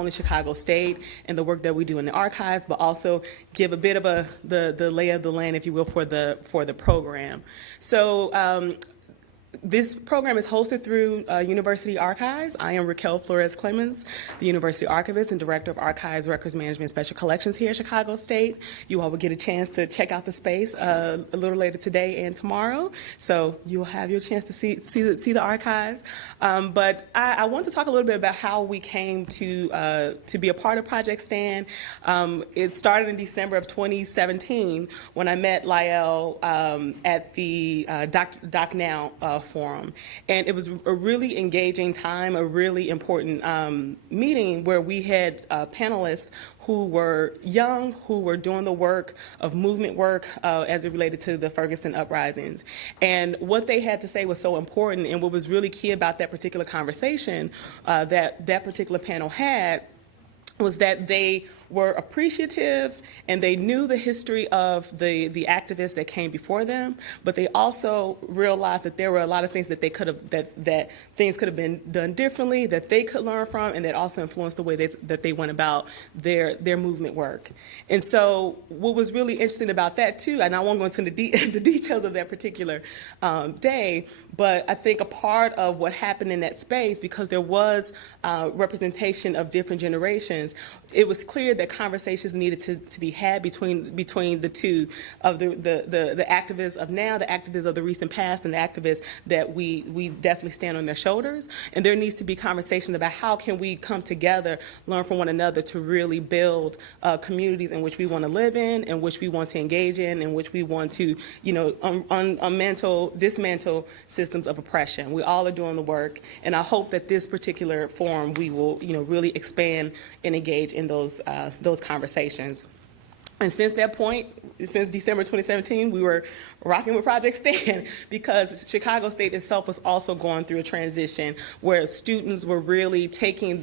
only Chicago State and the work that we do in the archives, but also give a bit of the lay of the land, if you will, for the program. So this program is hosted through University Archives. I am Raquel Flores-Clemens, the University Archivist and Director of Archives, Records Management, and Special Collections here at Chicago State. You all will get a chance to check out the space a little later today and tomorrow. So you'll have your chance to see the archives. But I want to talk a little bit about how we came to be a part of Project Stand. It started in December of 2017 when I met Lael at the Doc Now forum. And it was a really engaging time, a really important meeting where we had panelists who were young, who were doing the work of movement work as it related to the Ferguson uprisings. And what they had to say was so important, and what was really key about that particular conversation that particular panel had was that they were appreciative and they knew the history of the activists that came before them, but they also realized that there were a lot of things that they could have, that things could have been done differently, that they could learn from, and that also influenced the way that they went about their movement work. And so what was really interesting about that too, and I won't go into the details of that particular day, but I think a part of what happened in that space, because there was representation of different generations, it was clear that conversations needed to be had between the two of the activists of now, the activists of the recent past, and the activists that we definitely stand on their shoulders. And there needs to be conversations about how can we come together, learn from one another to really build communities in which we want to live in which we want to engage in which we want to, dismantle systems of oppression. We all are doing the work, and I hope that this particular forum we will, really expand and engage in those conversations. And since that point, since December 2017, we were rocking with Project Stand because Chicago State itself was also going through a transition where students were really taking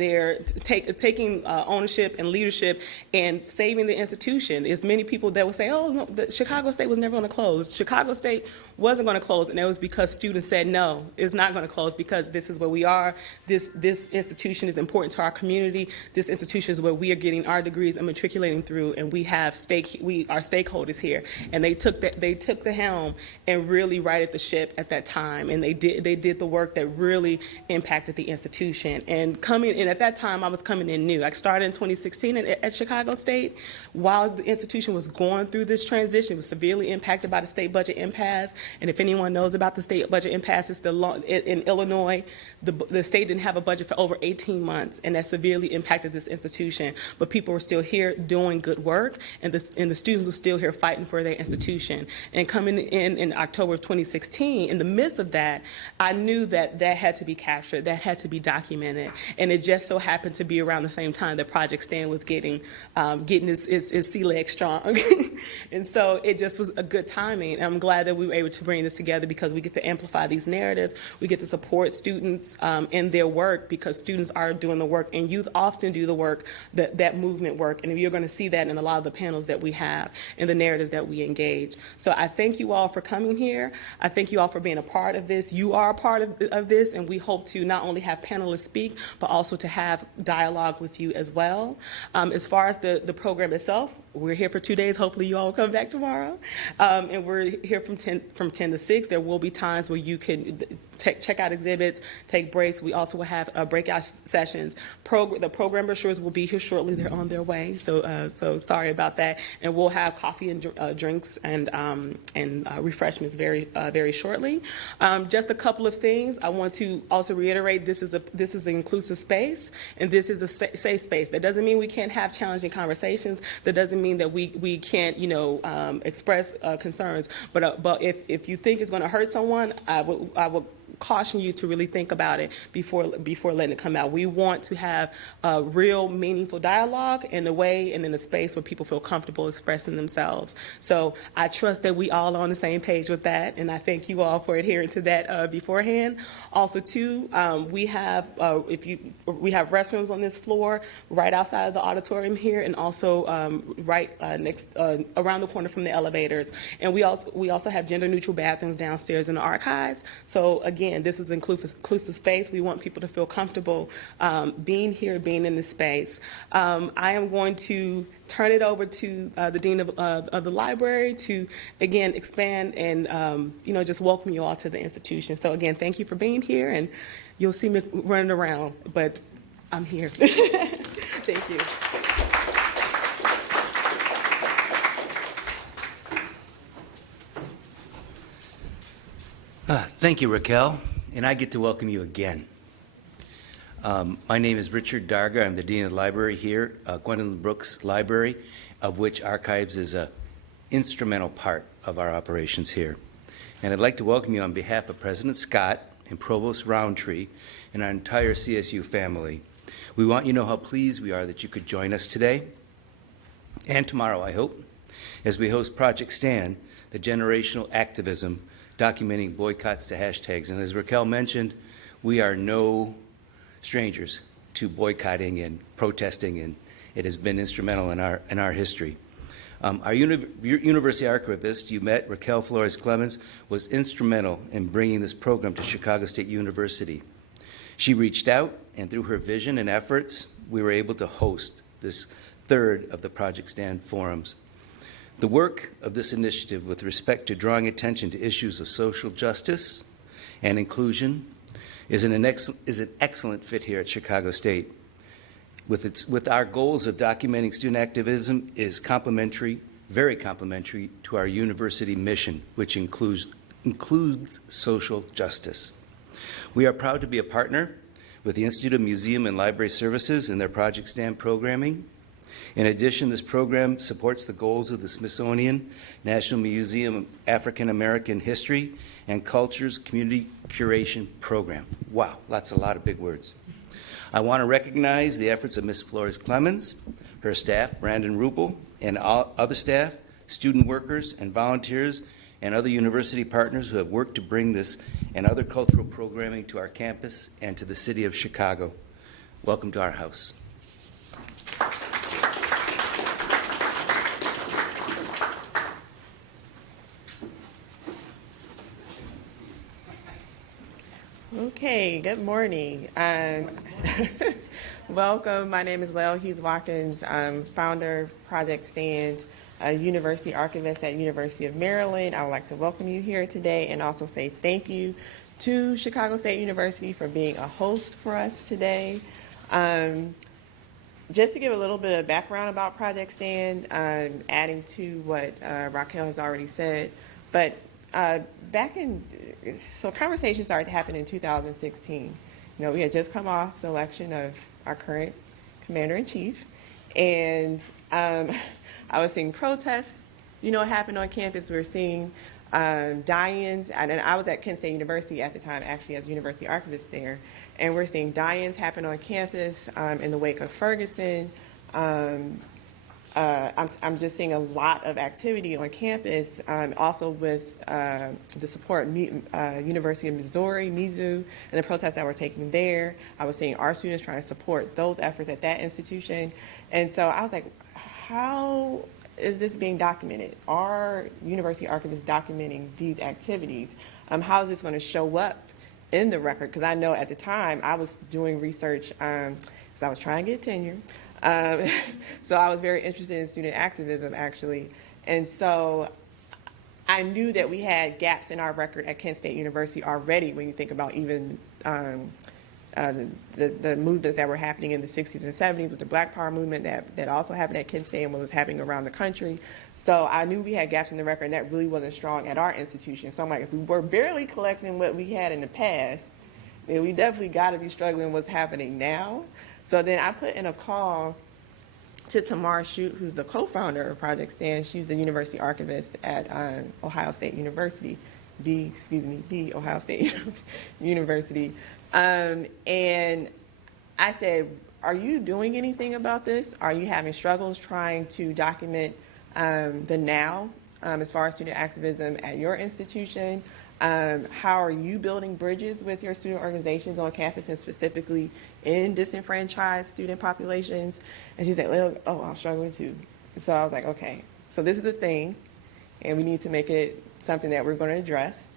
ownership and leadership and saving the institution. There's many people that would say, oh, no, the Chicago State was never going to close. Chicago State wasn't going to close, and that was because students said, no, it's not going to close because this is where we are. This institution is important to our community. This institution is where we are getting our degrees and matriculating through, and we have our stakeholders here. And they took the helm and really righted the ship at that time, and they did the work that really impacted the institution. And at that time, I was coming in new. I started in 2016 at Chicago State. While the institution was going through this transition, it was severely impacted by the state budget impasse. And if anyone knows about the state budget impasse, it's in Illinois, the state didn't have a budget for over 18 months, and that severely impacted this institution. But people were still here doing good work, and the students were still here fighting for their institution. And coming in October of 2016, in the midst of that, I knew that had to be captured, that had to be documented. And it just so happened to be around the same time that Project Stand was getting its sea legs strong. And so it just was a good timing. And I'm glad that we were able to bring this together because we get to amplify these narratives. We get to support students in their work because students are doing the work, and youth often do the work, that movement work. And you're going to see that in a lot of the panels that we have and the narratives that we engage. So I thank you all for coming here. I thank you all for being a part of this. You are a part of this, and we hope to not only have panelists speak, but also to have dialogue with you as well. As far as the program itself, we're here for 2 days. Hopefully you all will come back tomorrow. And we're here from 10 to 6. There will be times where you can check out exhibits, take breaks. We also will have breakout sessions. The program brochures will be here shortly. They're on their way. So sorry about that. And we'll have coffee and drinks and refreshments very shortly. Just a couple of things. I want to also reiterate: this is an inclusive space, and this is a safe space. That doesn't mean we can't have challenging conversations. That doesn't mean that we can't express concerns. But if you think it's going to hurt someone, I would caution you to really think about it before letting it come out. We want to have a real meaningful dialogue in a way and in a space where people feel comfortable expressing themselves. So I trust that we all are on the same page with that, and I thank you all for adhering to that beforehand. Also, too, we have restrooms on this floor right outside of the auditorium here, and also right next around the corner from the elevators. And we also have gender neutral bathrooms downstairs in the archives. So again, again, this is inclusive space. We want people to feel comfortable being here, being in this space. I am going to turn it over to the Dean of the Library to, again, expand and, just welcome you all to the institution. So again, thank you for being here, and you'll see me running around, but I'm here. Thank you. Thank you, Raquel, and I get to welcome you again. My name is Richard Darga. I'm the Dean of the Library here, Gwendolyn Brooks Library, of which Archives is an instrumental part of our operations here. And I'd like to welcome you on behalf of President Scott and Provost Roundtree and our entire CSU family. We want you to know how pleased we are that you could join us today and tomorrow, I hope, as we host Project Stand, the generational activism documenting boycotts to hashtags. And as Raquel mentioned, we are no strangers to boycotting and protesting, and it has been instrumental in our history. Our university archivist you met, Raquel Flores Clemens, was instrumental in bringing this program to Chicago State University. She reached out, and through her vision and efforts, we were able to host this third of the Project Stand forums. The work of this initiative with respect to drawing attention to issues of social justice and inclusion is an excellent fit here at Chicago State. With our goals of documenting student activism is complementary, very complementary to our university mission, which includes social justice. We are proud to be a partner with the Institute of Museum and Library Services in their Project Stand programming. In addition, this program supports the goals of the Smithsonian National Museum of African American History and Culture's Community Curation Program. Wow, that's a lot of big words. I want to recognize the efforts of Ms. Flores Clemens, her staff, Brandon Rupel, and all other staff, student workers, and volunteers, and other university partners who have worked to bring this and other cultural programming to our campus and to the city of Chicago. Welcome to our house. Okay, good morning. Welcome. My name is Lael Hughes-Watkins, founder of Project Stand, a university archivist at University of Maryland. I would like to welcome you here today and also say thank you to Chicago State University for being a host for us today. Just to give a little bit of background about Project Stand, adding to what Raquel has already said, but so conversations started to happen in 2016. We had just come off the election of our current commander-in-chief, and I was seeing protests, happen on campus. We were seeing die-ins, and I was at Kent State University at the time, actually as university archivist there, and we're seeing die-ins happen on campus in the wake of Ferguson. I'm just seeing a lot of activity on campus, also with the support University of Missouri, Mizzou, and the protests that were taking there. I was seeing our students trying to support those efforts at that institution. And so I was like, how is this being documented? Are university archivists documenting these activities? How is this going to show up in the record? Because I know at the time I was doing research, because I was trying to get tenure. So I was very interested in student activism, actually. And so I knew that we had gaps in our record at Kent State University already when you think about even the movements that were happening in the 60s and 70s with the Black Power movement that also happened at Kent State and what was happening around the country. So I knew we had gaps in the record, and that really wasn't strong at our institution. So I'm like, if we were barely collecting what we had in the past, then we definitely got to be struggling with what's happening now. So then I put in a call to Tamar Shute, who's the co-founder of Project Stand. She's the university archivist at Ohio State University, the Ohio State University. And I said, are you doing anything about this? Are you having struggles trying to document the now as far as student activism at your institution? How are you building bridges with your student organizations on campus and specifically in disenfranchised student populations? And she said, oh, I'm struggling too. So I was like, okay, so this is a thing, and we need to make it something that we're going to address.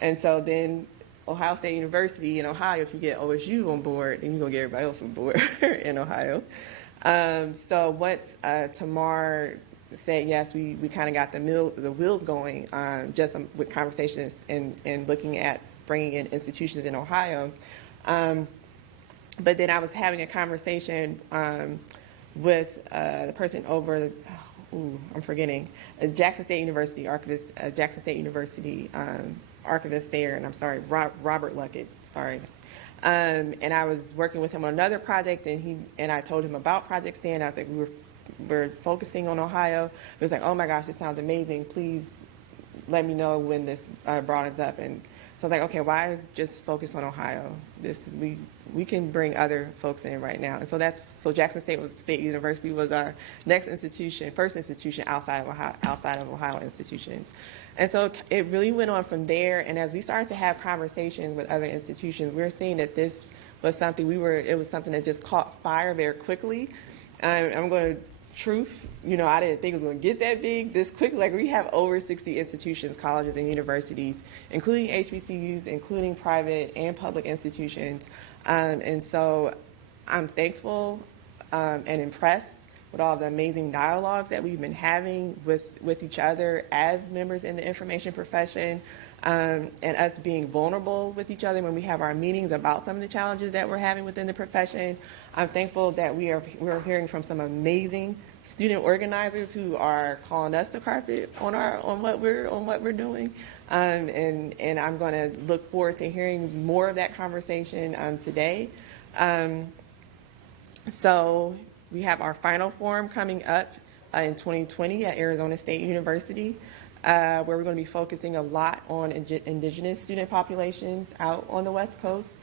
And so then Ohio State University in Ohio, if you get OSU on board, then you're going to get everybody else on board in Ohio. So once Tamar said yes, we kind of got the wheels going, just with conversations and looking at bringing in institutions in Ohio. But then I was having a conversation with the person over, I'm forgetting, Jackson State University archivist, archivist there, and I'm sorry, Robert Luckett, sorry. And I was working with him on another project, and I told him about Project Stand. I was like, we're focusing on Ohio. He was like, oh my gosh, it sounds amazing. Please let me know when this broadens up. And so I was like, okay, why just focus on Ohio? We can bring other folks in right now. And so Jackson State University was our next institution, first institution outside of Ohio institutions. And so it really went on from there. And as we started to have conversations with other institutions, we were seeing that this was something it was something that just caught fire very quickly. I'm going to truth, I didn't think it was going to get that big this quick. Like, we have over 60 institutions, colleges, and universities, including HBCUs, including private and public institutions. And so I'm thankful and impressed with all the amazing dialogues that we've been having with each other as members in the information profession, and us being vulnerable with each other when we have our meetings about some of the challenges that we're having within the profession. I'm thankful that we're hearing from some amazing student organizers who are calling us to carpet on what we're doing, and I'm going to look forward to hearing more of that conversation today. So we have our final forum coming up in 2020 at Arizona State University, where we're going to be focusing a lot on indigenous student populations out on the West Coast,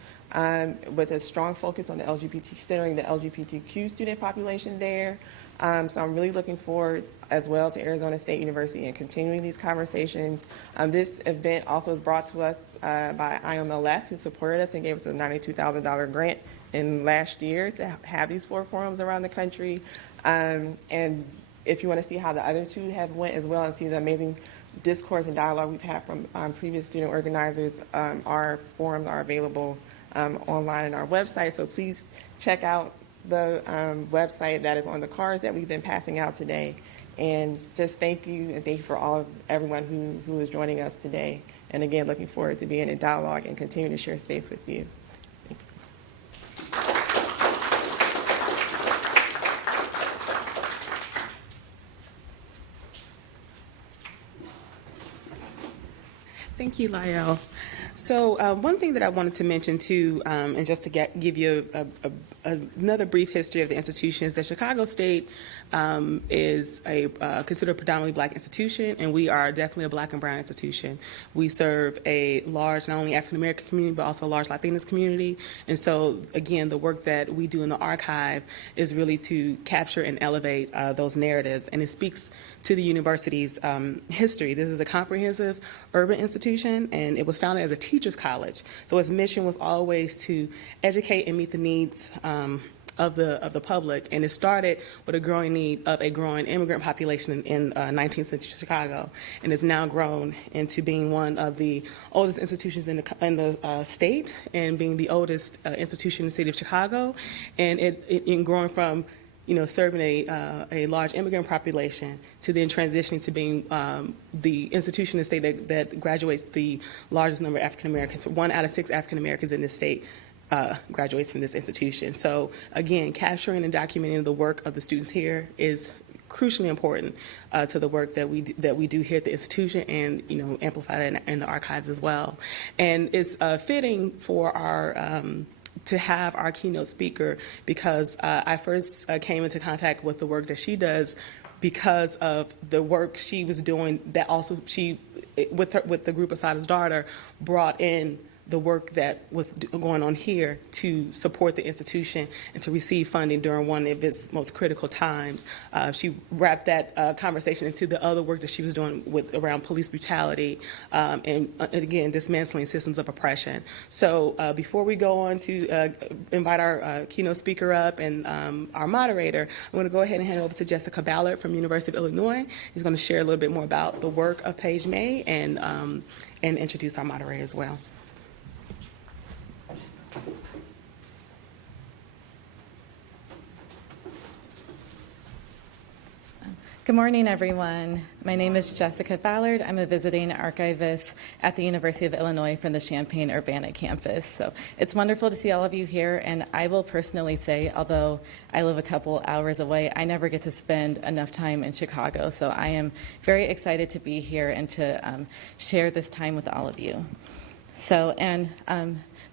with a strong focus on considering the LGBTQ student population there. So I'm really looking forward as well to Arizona State University and continuing these conversations. This event also was brought to us by IMLS, who supported us and gave us a $92,000 grant in last year to have these 4 forums around the country. And if you want to see how the other 2 have went as well and see the amazing discourse and dialogue we've had from previous student organizers, our forums are available online on our website. So please check out the website that is on the cards that we've been passing out today. And just thank you, and thank you for everyone who is joining us today. And again, looking forward to being in dialogue and continuing to share space with you. Thank you, Lael. So one thing that I wanted to mention too, and just to give you another brief history of the institution, is that Chicago State is considered a predominantly Black institution, and we are definitely a Black and brown institution. We serve a large, not only African American community, but also a large Latinx community. And so, again, the work that we do in the archive is really to capture and elevate those narratives, and it speaks to the university's history. This is a comprehensive urban institution, and it was founded as a teachers' college. So its mission was always to educate and meet the needs of the public, and it started with a growing need of a growing immigrant population in 19th century Chicago, and has now grown into being one of the oldest institutions in the state, and being the oldest institution in the city of Chicago, and it growing from serving a large immigrant population to then transitioning to being the institution in the state that graduates the largest number of African Americans. 1 out of 6 African Americans in this state graduates from this institution. So again, capturing and documenting the work of the students here is crucially important to the work that we do here at the institution, and amplify that in the archives as well. And it's fitting for our to have our keynote speaker, because I first came into contact with the work that she does because of the work she was doing, that also she, with the group Asada's daughter, brought in the work that was going on here to support the institution and to receive funding during one of its most critical times. She wrapped that conversation into the other work that she was doing around police brutality, and again, dismantling systems of oppression. So before we go on to invite our keynote speaker up and our moderator, I'm going to go ahead and hand it over to Jessica Ballard from University of Illinois. She's going to share a little bit more about the work of Paige May and introduce our moderator as well. Good morning, everyone. My name is Jessica Ballard. I'm a visiting archivist at the University of Illinois from the Champaign-Urbana campus. So it's wonderful to see all of you here, and I will personally say, although I live a couple hours away, I never get to spend enough time in Chicago. So I am very excited to be here and to share this time with all of you. So, and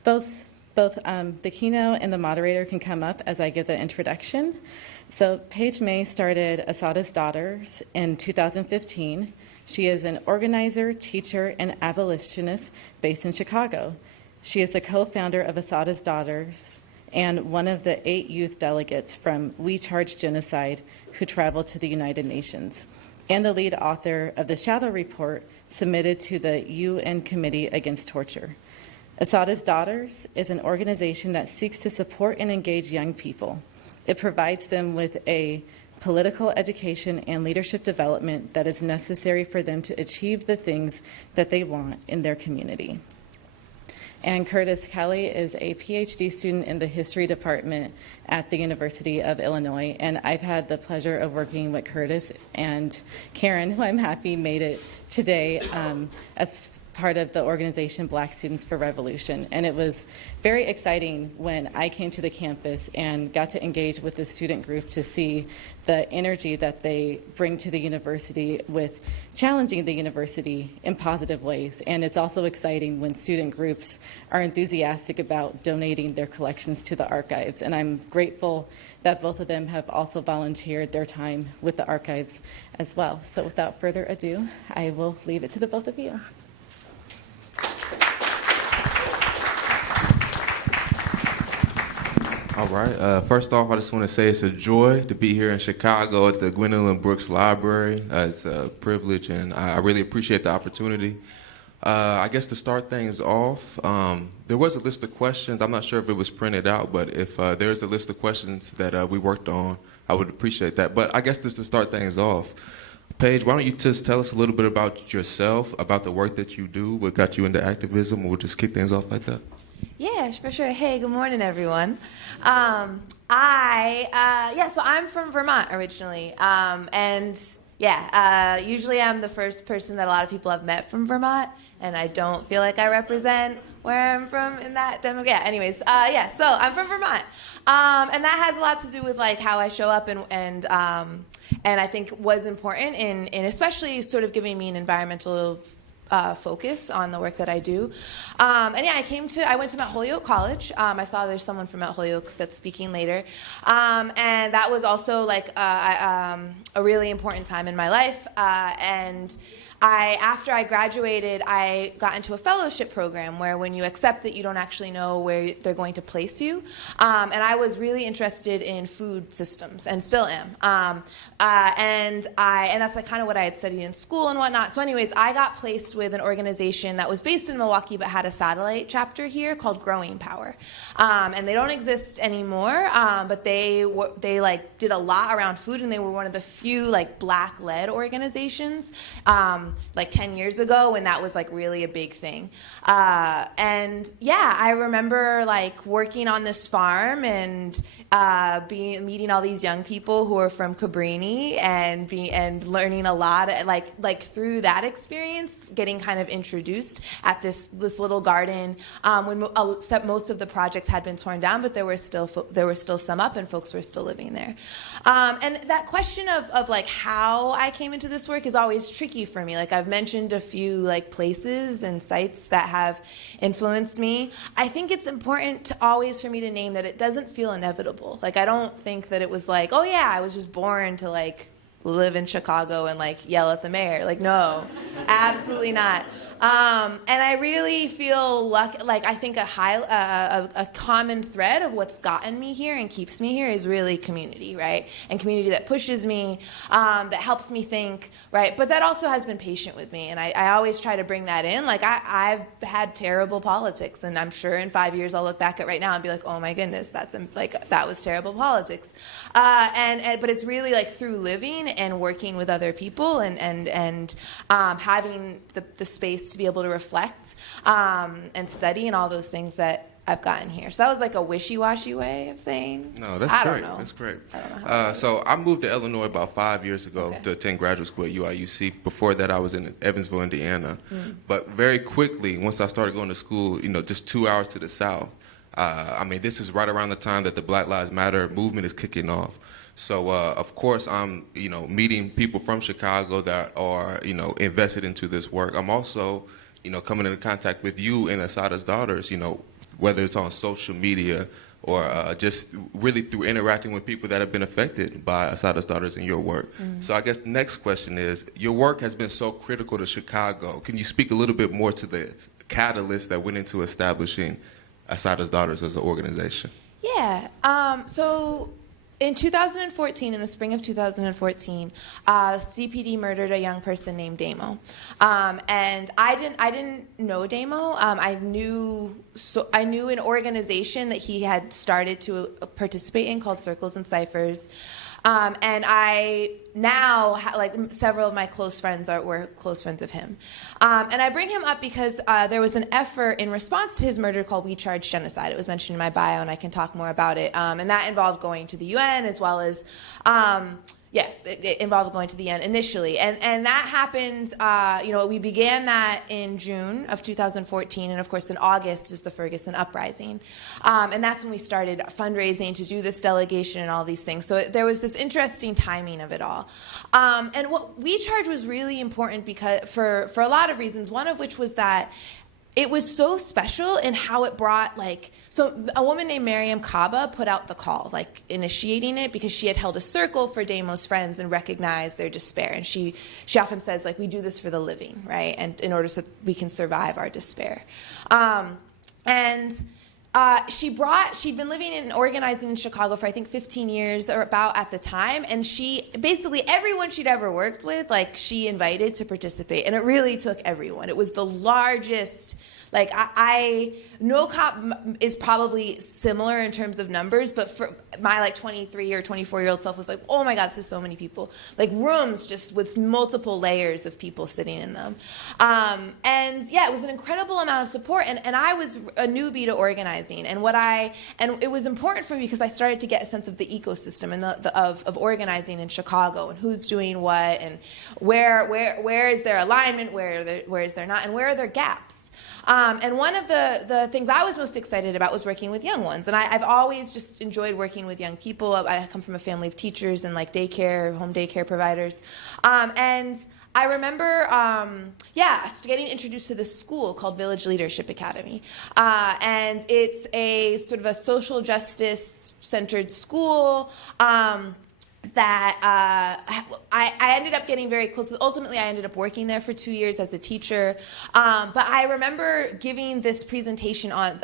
both the keynote and the moderator can come up as I give the introduction. So Paige May started Assata's Daughters in 2015. She is an organizer, teacher, and abolitionist based in Chicago. She is the co-founder of Assata's Daughters and one of the 8 youth delegates from We Charge Genocide who traveled to the United Nations, and the lead author of the Shadow Report submitted to the UN Committee Against Torture. Assata's Daughters is an organization that seeks to support and engage young people. It provides them with a political education and leadership development that is necessary for them to achieve the things that they want in their community. And Curtis Kelly is a PhD student in the history department at the University of Illinois. And I've had the pleasure of working with Curtis and Karen, who I'm happy made it today as part of the organization Black Students for Revolution. And it was very exciting when I came to the campus and got to engage with the student group to see the energy that they bring to the university with challenging the university in positive ways. And it's also exciting when student groups are enthusiastic about donating their collections to the archives. And I'm grateful that both of them have also volunteered their time with the archives as well. So without further ado, I will leave it to the both of you. All right. First off, I just want to say it's a joy to be here in Chicago at the Gwendolyn Brooks Library. It's a privilege, and I really appreciate the opportunity. I guess to start things off, there was a list of questions. I'm not sure if it was printed out, but if there's a list of questions that we worked on, I would appreciate that. But I guess just to start things off, Paige, why don't you just tell us a little bit about yourself, about the work that you do, what got you into activism, and we'll just kick things off like that. Yeah, for sure. Hey, good morning, everyone. So I'm from Vermont originally. Usually I'm the first person that a lot of people have met from Vermont, and I don't feel like I represent where I'm from in that demo. Yeah, anyways, so I'm from Vermont. And that has a lot to do with like how I show up and I think was important in especially sort of giving me an environmental focus on the work that I do. I went to Mount Holyoke College. I saw there's someone from Mount Holyoke that's speaking later. And that was also like a really important time in my life. After I graduated, I got into a fellowship program where when you accept it, you don't actually know where they're going to place you. And I was really interested in food systems and still am. And that's like kind of what I had studied in school and whatnot. So anyways, I got placed with an organization that was based in Milwaukee but had a satellite chapter here called Growing Power. And they don't exist anymore, but they like did a lot around food, and they were one of the few like Black-led organizations like 10 years ago when that was like really a big thing. I remember like working on this farm and meeting all these young people who are from Cabrini and learning a lot like through that experience, getting kind of introduced at this little garden when most of the projects had been torn down, but there were still some up and folks were still living there. And that question of like how I came into this work is always tricky for me. Like I've mentioned a few like places and sites that have influenced me. I think it's important for me to name that it doesn't feel inevitable. Like I don't think that it was like, oh yeah, I was just born to like live in Chicago and like yell at the mayor. Like no, absolutely not. And I really feel lucky. Like I think a common thread of what's gotten me here and keeps me here is really community, right? And community that pushes me, that helps me think, right? But that also has been patient with me, and I always try to bring that in. Like I've had terrible politics, and I'm sure in 5 years I'll look back at right now and be like, oh my goodness, that was terrible politics. But it's really like through living and working with other people and having the space to be able to reflect and study and all those things that I've gotten here. So that was like a wishy-washy way of saying. No, that's I great. don't know. That's great. I don't know how So I moved to Illinois about 5 years ago Okay. to attend graduate school at UIUC. Before that, I was in Evansville, Indiana. But very quickly, once I started going to school, just 2 hours to the south, this is right around the time that the Black Lives Matter movement is kicking off. So, of course, I'm, meeting people from Chicago that are, invested into this work. I'm also, coming into contact with you and Assata's Daughters, whether it's on social media or just really through interacting with people that have been affected by Assata's Daughters and your work. So I guess the next question is, your work has been so critical to Chicago. Can you speak a little bit more to the catalyst that went into establishing Assata's Daughters as an organization? Yeah. So in 2014, in the spring of 2014, CPD murdered a young person named Damo, and I didn't know Damo. I knew an organization that he had started to participate in called Circles and Ciphers. And I now, several of my close friends were close friends of him. And I bring him up because there was an effort in response to his murder called We Charge Genocide. It was mentioned in my bio, and I can talk more about it. And that involved going to the UN as well as, it involved going to the UN initially. And that happened, we began that in June of 2014, and of course in August is the Ferguson Uprising. And that's when we started fundraising to do this delegation and all these things. So there was this interesting timing of it all. And what We Charge was really important because for a lot of reasons, one of which was that it was so special in how it brought, so a woman named Miriam Kaba put out the call, initiating it, because she had held a circle for Damo's friends and recognized their despair. And she often says, we do this for the living, right? And in order so we can survive our despair. She'd been living and organizing in Chicago for, I think, 15 years or about at the time. And she, basically everyone she'd ever worked with, she invited to participate. And it really took everyone. It was the largest, No Cop is probably similar in terms of numbers, but for my 23 or 24-year-old self was oh my God, this is so many people. Rooms just with multiple layers of people sitting in them. It was an incredible amount of support, and I was a newbie to organizing, and it was important for me because I started to get a sense of the ecosystem and of organizing in Chicago, and who's doing what, and where is there alignment, where is there not, and where are there gaps. And one of the things I was most excited about was working with young ones. And I've always just enjoyed working with young people. I come from a family of teachers and home daycare providers. And I remember, getting introduced to this school called Village Leadership Academy. And it's a sort of a social justice centered school. That I ended up getting very close with. Ultimately, I ended up working there for 2 years as a teacher. But I remember giving this presentation on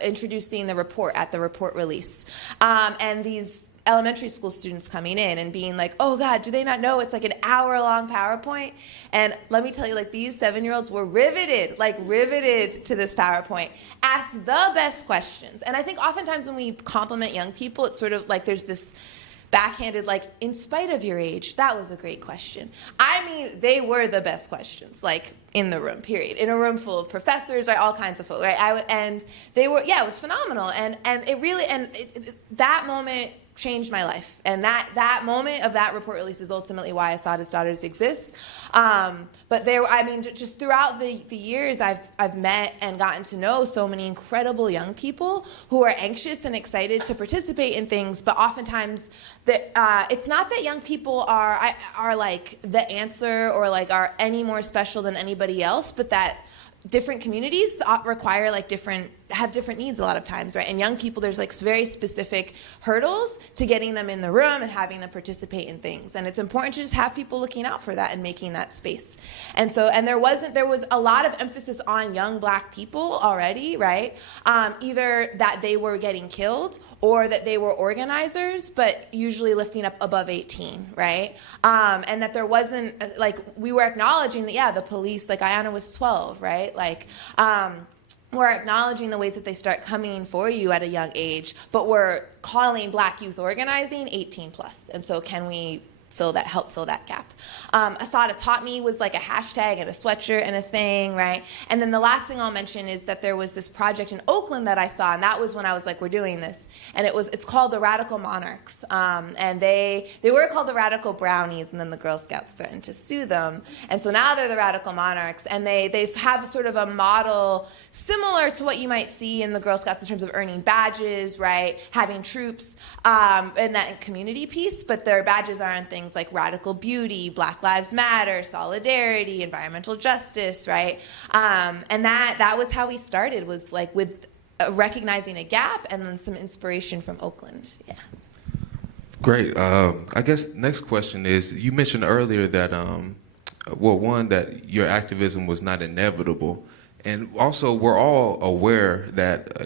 introducing the report at the report release. And these elementary school students coming in and being oh God, do they not know it's an hour-long PowerPoint? And let me tell you, these 7-year-olds were riveted to this PowerPoint, asked the best questions. And I think oftentimes when we compliment young people, it's sort of there's this backhanded, in spite of your age, that was a great question. I mean, they were the best questions, in the room, period. In a room full of professors, right, all kinds of folks, right? And they were, it was phenomenal. And it really, that moment changed my life. And that moment of that report release is ultimately why Assata's Daughters exists. But just throughout the years, I've met and gotten to know so many incredible young people who are anxious and excited to participate in things, but oftentimes it's not that young people are the answer or are any more special than anybody else, but that different communities require have different needs a lot of times, right? And young people, there's very specific hurdles to getting them in the room and having them participate in things. And it's important to just have people looking out for that and making that space. And there was a lot of emphasis on young Black people already, right? Either that they were getting killed or that they were organizers, but usually lifting up above 18, right? And that there wasn't, we were acknowledging that, the police, Ayanna was 12, right? We're acknowledging the ways that they start coming for you at a young age, but we're calling Black youth organizing 18 plus. And so can we help fill that gap. Asada taught me was like a hashtag and a sweatshirt and a thing, right? And then the last thing I'll mention is that there was this project in Oakland that I saw, and that was when I was like, we're doing this. And it's called the Radical Monarchs. And they were called the Radical Brownies, and then the Girl Scouts threatened to sue them. And so now they're the Radical Monarchs, and they have sort of a model similar to what you might see in the Girl Scouts in terms of earning badges, right? Having troops, and that community piece, but their badges are on things like radical beauty, Black Lives Matter, solidarity, environmental justice, right? And that was how we started, was like with recognizing a gap and then some inspiration from Oakland. Yeah. Great. I guess next question is, you mentioned earlier that, one, that your activism was not inevitable. And also, we're all aware that,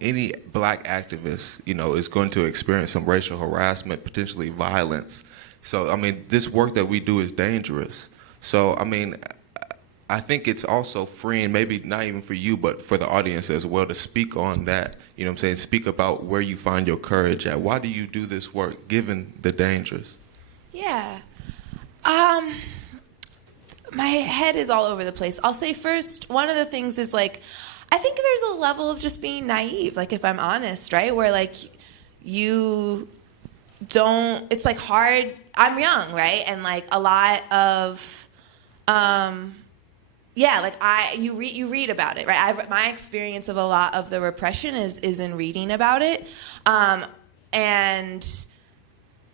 any black activist, is going to experience some racial harassment, potentially violence. So, this work that we do is dangerous. So, I think it's also freeing, maybe not even for you, but for the audience as well, to speak on that. You know what I'm saying? Speak about where you find your courage at. Why do you do this work, given the dangers? Yeah. My head is all over the place. I'll say first, one of the things is like, I think there's a level of just being naive, like if I'm honest, right? Where like you don't, it's like hard, I'm young, right? And like a lot of, you read about it, right? My experience of a lot of the repression is in reading about it. And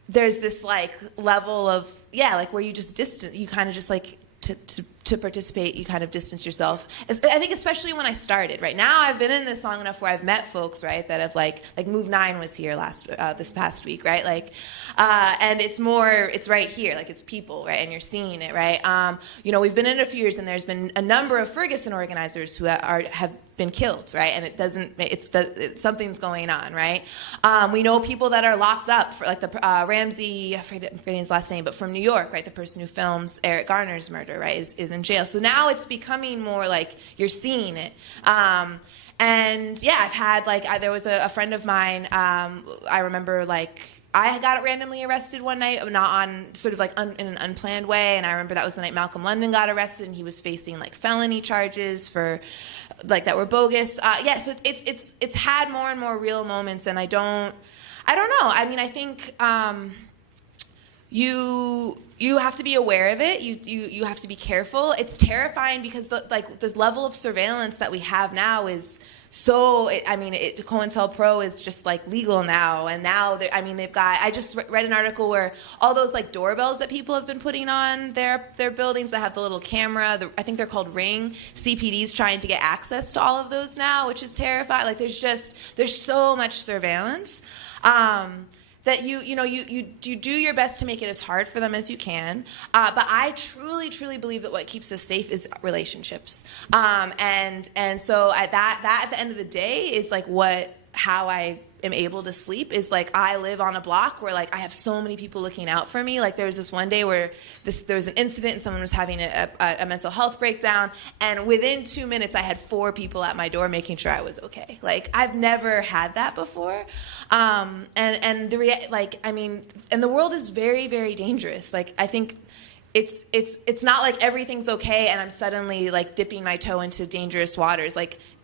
there's this like level of, where you just you kind of just like, to participate, you kind of distance yourself. I think especially when I started, right? Now I've been in this long enough where I've met folks, right, that have like Move 9 was here this past week, right? And it's right here, like it's people, right? And you're seeing it, right? We've been in it a few years, and there's been a number of Ferguson organizers who have been killed, right? And something's going on, right? We know people that are locked up for like the Ramsey, I'm forgetting his last name, but from New York, right? The person who films Eric Garner's murder, right, is in jail. So now it's becoming more like you're seeing it. And yeah, I've had there was a friend of mine, I remember I got randomly arrested one night, not on sort of in an unplanned way. And I remember that was the night Malcolm London got arrested, and he was facing felony charges for that were bogus. So it's had more and more real moments, and I don't know. I think you have to be aware of it. You have to be careful. It's terrifying because the level of surveillance that we have now is so. COINTELPRO is just legal now, and now they've got. I just read an article where all those doorbells that people have been putting on their buildings that have the little camera. I think they're called Ring. CPD's trying to get access to all of those now, which is terrifying. There's so much surveillance. That you do your best to make it as hard for them as you can. But I truly, truly believe that what keeps us safe is relationships. And so that at the end of the day is how I am able to sleep is I live on a block where I have so many people looking out for me. There was this one day where there was an incident and someone was having a mental health breakdown, and within 2 minutes I had 4 people at my door making sure I was okay. I've never had that before. And the world is very, very dangerous. I think it's not everything's okay and I'm suddenly dipping my toe into dangerous waters.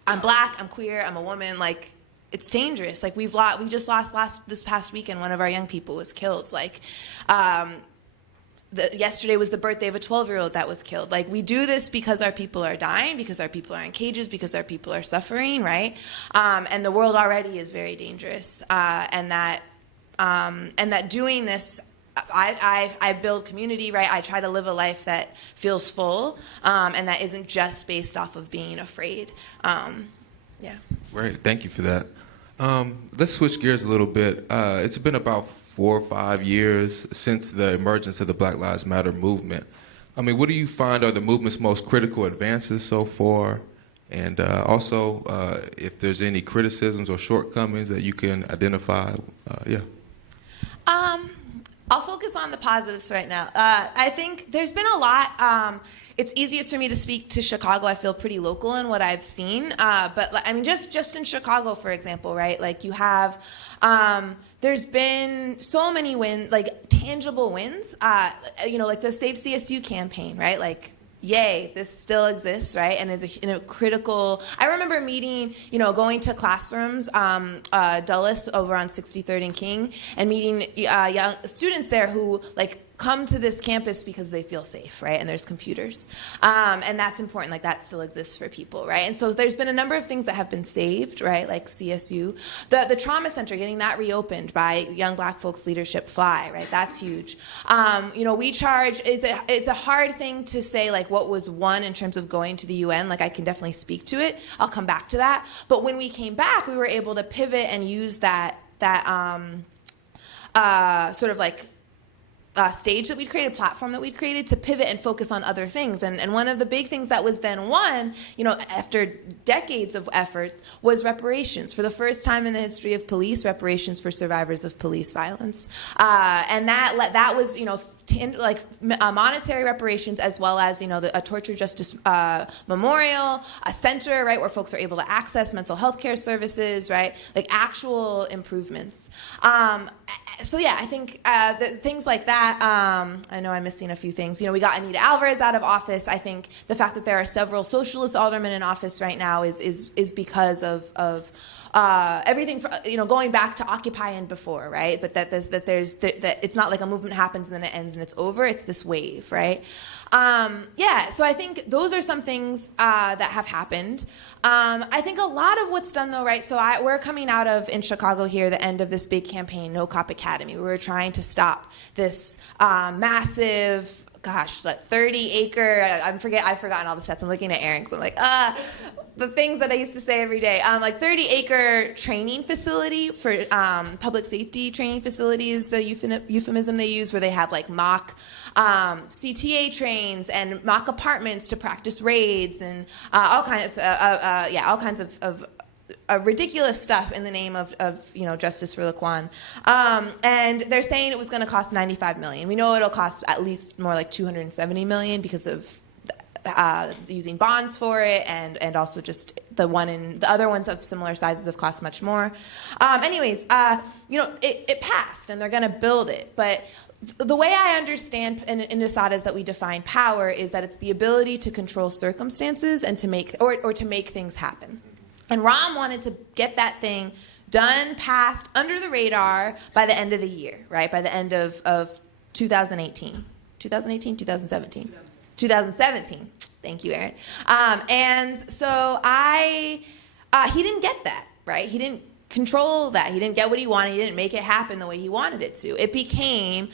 I'm black, I'm queer, I'm a woman, it's dangerous. We just lost this past weekend, one of our young people was killed. Yesterday was the birthday of a 12-year-old that was killed. We do this because our people are dying, because our people are in cages, because our people are suffering, right? And the world already is very dangerous. And that doing this, I build community, right? I try to live a life that feels full, and that isn't just based off of being afraid. Yeah. Great, thank you for that. Let's switch gears a little bit. It's been about 4 or 5 years since the emergence of the Black Lives Matter movement. What do you find are the movement's most critical advances so far? And also, if there's any criticisms or shortcomings that you can identify, I'll focus on the positives right now. I think there's been a lot. It's easiest for me to speak to Chicago. I feel pretty local in what I've seen. But just in Chicago, for example, right? You have, there's been so many wins, tangible wins, like the Save CSU campaign, right? Like, yay, this still exists, right? And is a critical. I remember meeting, going to classrooms, Dulles over on 63rd and King, and meeting young students there who come to this campus because they feel safe, right? And there's computers. And that's important. Like, that still exists for people, right? And so there's been a number of things that have been saved, right? Like CSU. The trauma center, getting that reopened by Young Black Folks Leadership Fly, right? That's huge. We charge, it's a hard thing to say, like, what was won in terms of going to the UN. Like, I can definitely speak to it. I'll come back to that. But when we came back, we were able to pivot and use that sort of like stage that we'd created, platform that we'd created to pivot and focus on other things. And one of the big things that was then won, after decades of effort, was reparations. For the first time in the history of police, reparations for survivors of police violence. And that was, monetary reparations, as well as, a torture justice memorial, a center, right, where folks are able to access mental health care services, right, like actual improvements. So yeah, I think things like that. I know I'm missing a few things. We got Anita Alvarez out of office. I think the fact that there are several socialist aldermen in office right now is because of everything, going back to Occupy and before, right? But that it's not like a movement happens and then it ends and it's over. It's this wave, right? So I think those are some things that have happened. I think a lot of what's done, though, right? So we're coming out of, in Chicago here, the end of this big campaign, No Cop Academy. We were trying to stop this massive, 30-acre, I've forgotten all the stats. I'm looking at Aaron, so I'm like, the things that I used to say every day. 30-acre training facility for public safety training facilities, the euphemism they use, where they have like mock CTA trains and mock apartments to practice raids and all kinds of ridiculous stuff in the name of justice for Laquan. And they're saying it was going to cost $95 million. We know it'll cost at least more like $270 million because of using bonds for it, and also just the other ones of similar sizes have cost much more. It passed, and they're going to build it, but the way I understand in Assad is that we define power is that it's the ability to control circumstances and to make things happen. And Rahm wanted to get that thing done, passed, under the radar by the end of the year, right? By the end of 2018. 2017. 2017. Thank you, Aaron. And so he didn't get that, right? He didn't control that. He didn't get what he wanted. He didn't make it happen the way he wanted it to. It became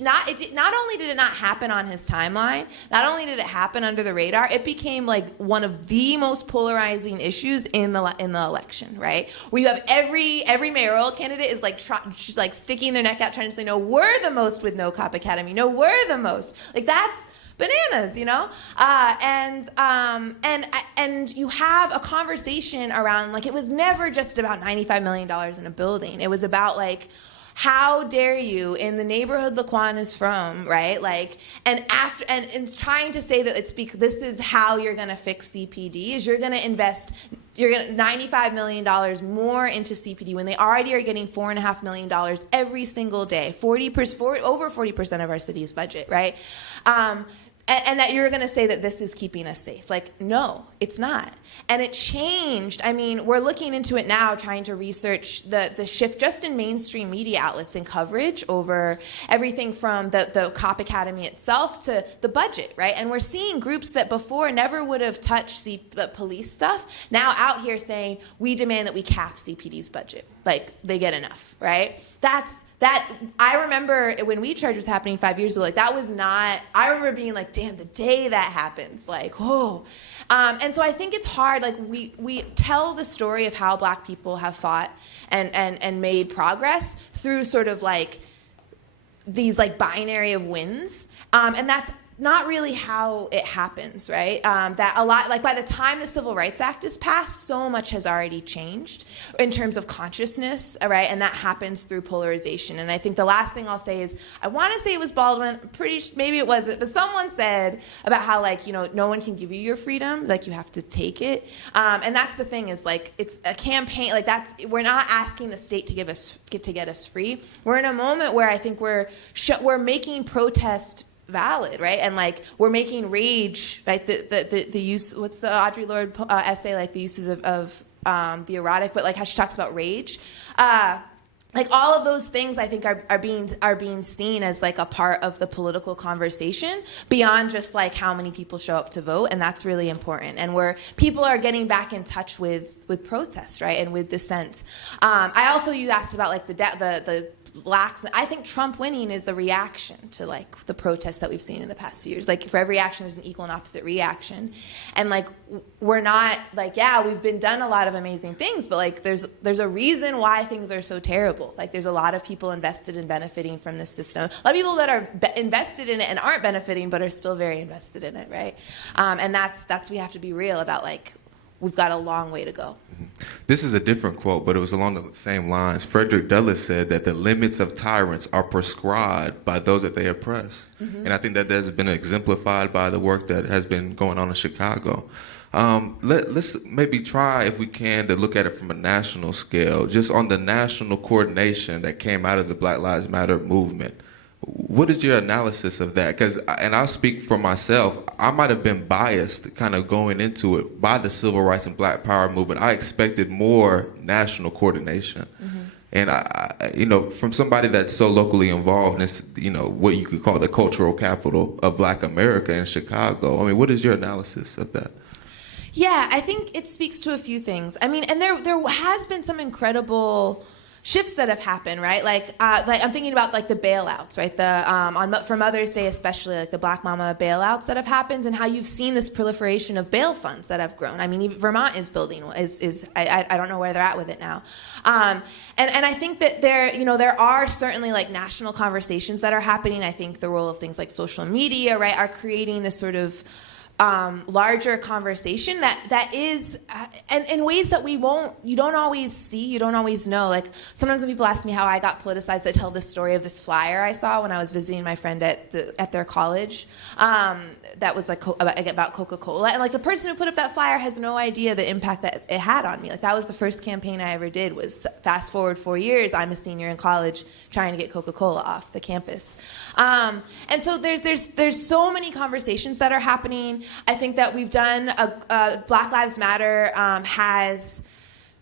not only did it not happen on his timeline, not only did it happen under the radar, it became like one of the most polarizing issues in the election, right? Where you have every mayoral candidate is just like sticking their neck out trying to say, no, we're the most with No Cop Academy. No, we're the most. Like, that's bananas, and you have a conversation around, like, it was never just about $95 million in a building. It was about, like, how dare you in the neighborhood Laquan is from, right? Like, and trying to say that this is how you're going to fix CPD is you're going to invest $95 million more into CPD when they already are getting $4.5 million every single day, over 40% of our city's budget, right? And that you're going to say that this is keeping us safe. Like, no, it's not. And it changed. I mean, we're looking into it now, trying to research the shift just in mainstream media outlets and coverage over everything from the Cop Academy itself to the budget, right? And we're seeing groups that before never would have touched the police stuff now out here saying, we demand that we cap CPD's budget. Like, they get enough, right? I remember when We Charge was happening 5 years ago, like, that was not, I remember being like, damn, the day that happens, like, whoa. And so I think it's hard, like, we tell the story of how Black people have fought and made progress through sort of like these like binary of wins. And that's not really how it happens, right? That a lot, like by the time the Civil Rights Act is passed, so much has already changed in terms of consciousness, right? And that happens through polarization. And I think the last thing I'll say is, I want to say it was Baldwin, maybe it wasn't, but someone said about how, like, you know, no one can give you your freedom, like you have to take it. And that's the thing is, like, it's a campaign, like we're not asking the state to get us free. We're in a moment where I think we're making protest valid, right? And like we're making rage, right? The use, what's the Audre Lorde essay, like the uses of the erotic, but like how she talks about rage. Like all of those things I think are being seen as like a part of the political conversation beyond just like how many people show up to vote, and that's really important. And where people are getting back in touch with protest, right, and with dissent. You asked about like the blacks. I think Trump winning is a reaction to like the protests that we've seen in the past few years. Like for every action, there's an equal and opposite reaction. And like we're not like, yeah, we've been done a lot of amazing things, but like there's a reason why things are so terrible. Like there's a lot of people invested in benefiting from this system. A lot of people that are invested in it and aren't benefiting, but are still very invested in it, right? And that's we have to be real about. Like we've got a long way to go. This is a different quote, but it was along the same lines. Frederick Douglass said that the limits of tyrants are prescribed by those that they oppress. And I think that has been exemplified by the work that has been going on in Chicago. Let's maybe try, if we can, to look at it from a national scale, just on the national coordination that came out of the Black Lives Matter movement. What is your analysis of that? And I'll speak for myself, I might have been biased kind of going into it by the civil rights and Black Power movement. I expected more national coordination. And I, you know, from somebody that's so locally involved in this, you know, what you could call the cultural capital of Black America in Chicago. I mean, what is your analysis of that? Yeah, I think it speaks to a few things. I mean, and there has been some incredible shifts that have happened, right? Like I'm thinking about like the bailouts, right? For Mother's Day especially, like the Black Mama bailouts that have happened, and how you've seen this proliferation of bail funds that have grown. I mean, even Vermont is building I don't know where they're at with it now. And I think that there are certainly like national conversations that are happening. I think the role of things like social media, right, are creating this sort of larger conversation that is and in ways that you don't always see, you don't always know. Like sometimes when people ask me how I got politicized, I tell this story of this flyer I saw when I was visiting my friend at their college that was like about Coca-Cola, and like the person who put up that flyer has no idea the impact that it had on me. Like that was the first campaign I ever did. Was fast forward 4 years, I'm a senior in college trying to get Coca-Cola off the campus. And so there's so many conversations that are happening. I think that we've done Black Lives Matter has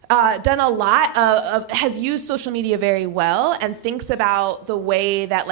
done a lot has used social media very well, and thinks about the way that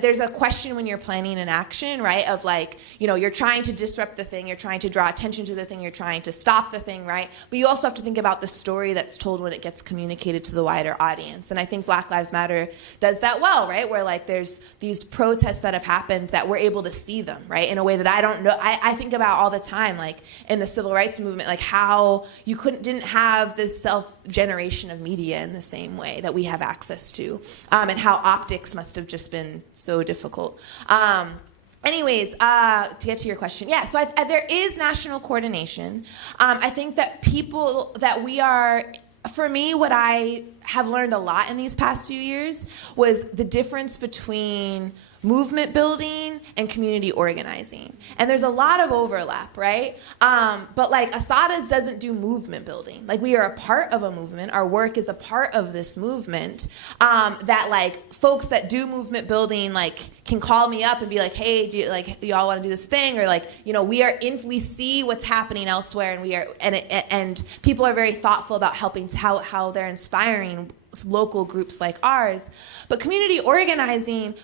there's a question when you're planning an action, right, of like, you know, you're trying to disrupt the thing, you're trying to draw attention to the thing, you're trying to stop the thing, right? But you also have to think about the story that's told when it gets communicated to the wider audience. And I think Black Lives Matter does that well, right? Where like there's these protests that have happened that we're able to see them, right, in a way that I don't know. I think about all the time, like in the civil rights movement, like how you didn't have this self-generation of media in the same way that we have access to, and how optics must have just been so difficult. Anyways, to get to your question, yeah, so there is national coordination. I think that for me, what I have learned a lot in these past few years was the difference between movement building and community organizing. And there's a lot of overlap, right? But like Asada's doesn't do movement building. Like we are a part of a movement. Our work is a part of this movement, that like folks that do movement building like can call me up and be like, hey, do y'all want to do this thing? Or like, you know, we see what's happening elsewhere, and and people are very thoughtful about helping how they're inspiring local groups like ours. But community organizing,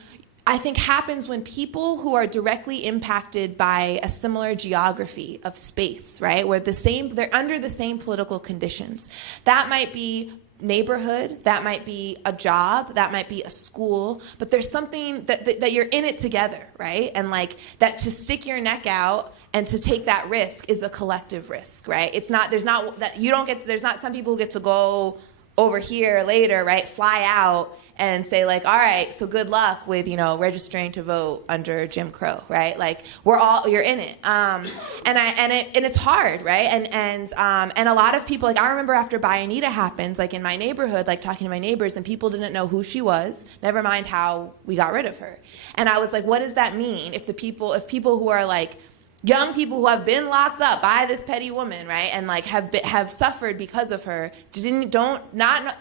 I think, happens when people who are directly impacted by a similar geography of space, right, where they're under the same political conditions. That might be neighborhood, that might be a job, that might be a school, but there's something that you're in it together, right? And like that, to stick your neck out and to take that risk is a collective risk, right? There's not some people who get to go over here later, right, fly out and say like, all right, so good luck with, you know, registering to vote under Jim Crow, right? Like you're in it. And it's hard, right? And a lot of people, like I remember after Buy Anita happens, like in my neighborhood, like talking to my neighbors, and people didn't know who she was, never mind how we got rid of her. And I was like, what does that mean if people who are like, young people who have been locked up by this petty woman, right, and like have suffered because of her,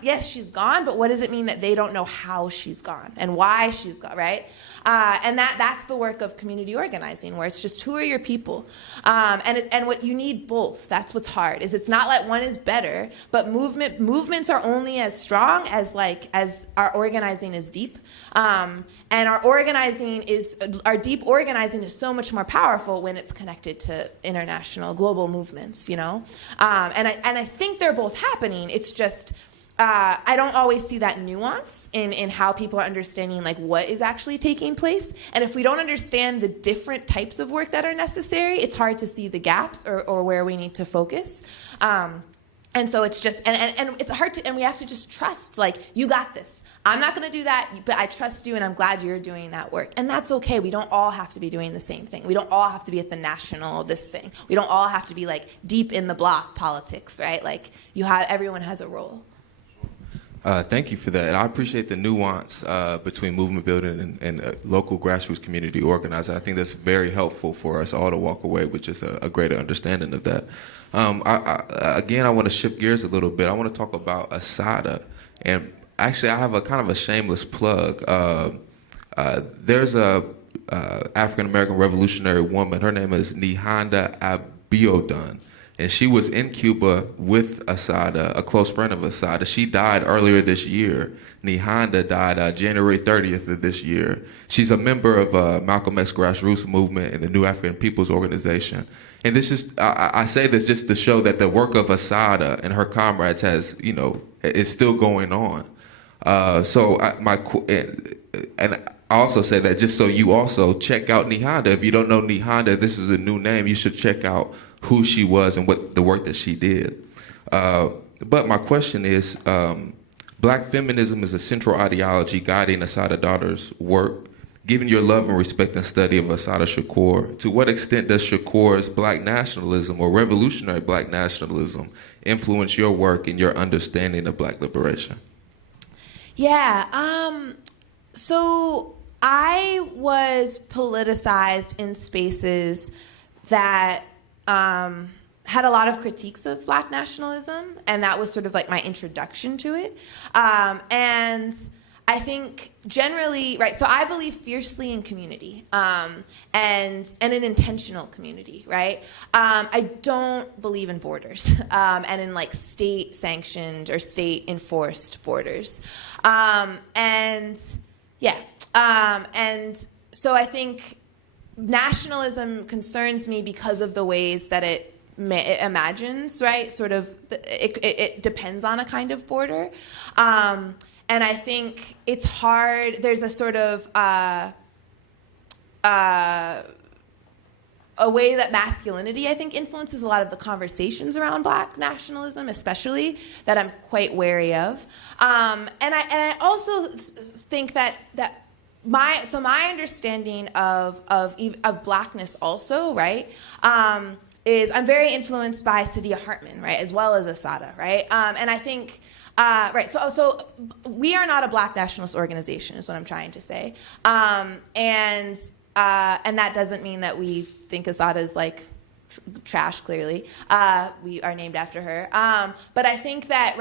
yes, she's gone, but what does it mean that they don't know how she's gone and why she's gone, right? And that's the work of community organizing, where it's just who are your people, and what you need both. That's what's hard. Is it's not like one is better, but movements are only as strong as our organizing is deep. And our deep organizing is so much more powerful when it's connected to international, global movements, you know? And I think they're both happening. It's just, I don't always see that nuance in how people are understanding like what is actually taking place. And if we don't understand the different types of work that are necessary, it's hard to see the gaps or where we need to focus. And so it's just, and it's hard to, and we have to just trust, like, you got this. I'm not going to do that, but I trust you, and I'm glad you're doing that work. And that's okay. We don't all have to be doing the same thing. We don't all have to be at the national this thing. We don't all have to be, like, deep in the block politics, right? Like, everyone has a role. Thank you for that. And I appreciate the nuance between movement building and local grassroots community organizing. I think that's very helpful for us all to walk away with just a greater understanding of that. Again, I want to shift gears a little bit. I want to talk about Asada. And actually, I have a kind of a shameless plug. There's a African-American revolutionary woman. Her name is Nihanda Abiodun. And she was in Cuba with Asada, a close friend of Asada. She died earlier this year. Nihanda died January 30th of this year. She's a member of Malcolm X grassroots movement and the New African People's Organization. And this is, I say this just to show that the work of Asada and her comrades is still going on. And I also say that just so you also check out Nihanda. If you don't know Nihanda, this is a new name. You should check out who she was and what the work that she did. But my question is, Black feminism is a central ideology guiding Assata Daughter's work. Given your love and respect and study of Assata Shakur, to what extent does Shakur's Black nationalism or revolutionary Black nationalism influence your work and your understanding of Black liberation? Yeah, so I was politicized in spaces that had a lot of critiques of Black nationalism, and that was sort of like my introduction to it. And I think generally, right, so I believe fiercely in community, and an intentional community, right? I don't believe in borders, and in like state-sanctioned or state-enforced borders. And so I think nationalism concerns me because of the ways that it imagines, right? Sort of, it depends on a kind of border. And I think it's hard. There's a sort of a way that masculinity, I think, influences a lot of the conversations around Black nationalism, especially, that I'm quite wary of. And I also think that my understanding of Blackness also, right, is I'm very influenced by Saidiya Hartman, right, as well as Assata, right, and I think. Right, so we are not a Black nationalist organization, is what I'm trying to say, and that doesn't mean that we think Assata is like trash. Clearly, we are named after her, but I think that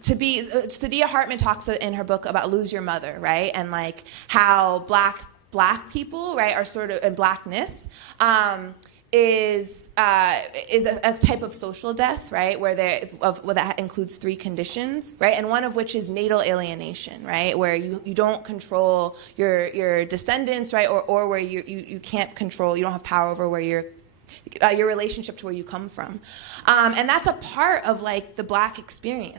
Saidiya Hartman talks in her book about lose your mother, right, and like how Black people, right, are sort of, and Blackness. Is a type of social death, right, where that includes 3 conditions, right, and one of which is natal alienation, right, where you don't control your descendants, right, or where you can't control, you don't have power over where your relationship to where you come from, and that's a part of like the Black experience.